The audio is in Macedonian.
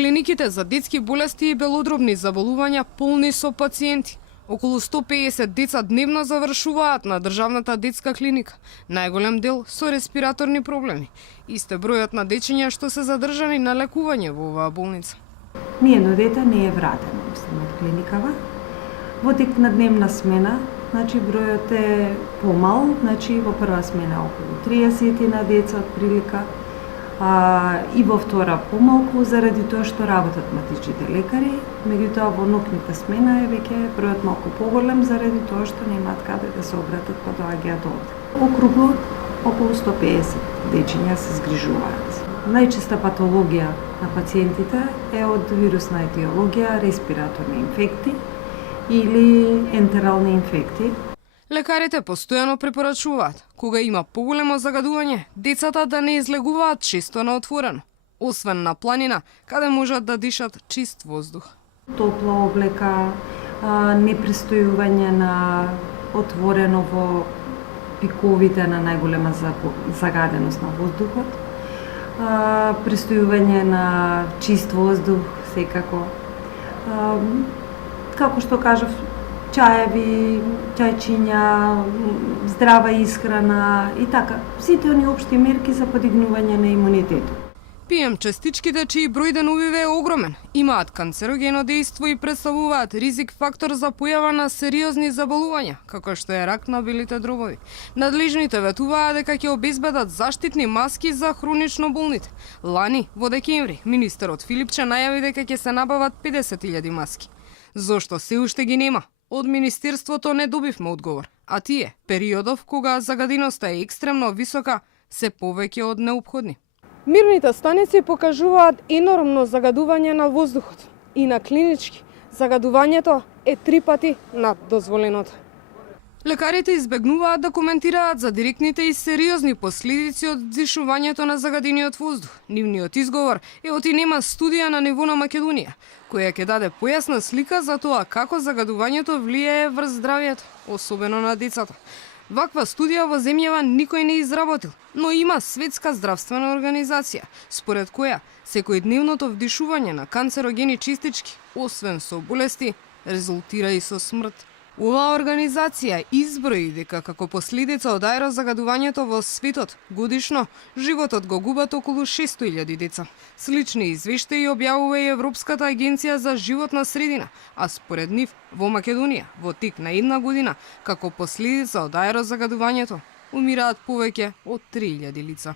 клиниките за детски болести и белодробни заболувања полни со пациенти. Околу 150 деца дневно завршуваат на државната детска клиника, најголем дел со респираторни проблеми. Исто бројот на дечиња што се задржани на лекување во оваа болница. Ниедно дете не е вратено од клиникава. Во тек на дневна смена, бројот е помал, во прва смена околу 30 на деца од прилика, и во втора помалку заради тоа што работат матичните лекари, меѓутоа во ноќната смена е веќе бројот малку поголем заради тоа што немаат каде да се обратат па доаѓаат овде. Округло околу 150 дечиња се згрижуваат. Најчеста патологија на пациентите е од вирусна етиологија, респираторни инфекти или ентерални инфекти. Лекарите постојано препорачуваат, кога има поголемо загадување, децата да не излегуваат често на отворено, освен на планина, каде можат да дишат чист воздух. Топла облека, непристојување на отворено во пиковите на најголема загаденост на воздухот, пристојување на чист воздух секако. Како што кажав, чаеви, чајчиња, здрава исхрана и така. Сите они општи мерки за подигнување на имунитетот. ПМ частичките чии број деновиве е огромен, имаат канцерогено дејство и представуваат ризик фактор за појава на сериозни заболувања, како што е рак на белите дробови. Надлежните ветуваат дека ќе обезбедат заштитни маски за хронично болните. Лани, во декември, министерот Филипче најави дека ќе се набават 50.000 маски. Зошто се уште ги нема? Од Министерството не добивме одговор, а тие, периодов кога загаденоста е екстремно висока, се повеќе од неопходни. Мирните станици покажуваат енормно загадување на воздухот и на клинички. Загадувањето е 3 пати над дозволеното. Лекарите избегнуваат да коментираат за директните и сериозни последици од дишувањето на загадениот воздух. Нивниот изговор е оти нема студија на ниво на Македонија, која ќе даде појасна слика за тоа како загадувањето влијае врз здравјето, особено на децата. Ваква студија во земјава никој не изработил, но има Светска здравствена организација, според која секојдневното вдишување на канцерогени чистички, освен со болести, резултира и со смрт. Оваа организација изброи дека како последица од аерозагадувањето во светот годишно животот го губат околу 600.000 деца. Слични извештаи објавува и Европската агенција за животна средина, а според нив во Македонија во тек на една година како последица од аерозагадувањето умираат повеќе од 3.000 лица.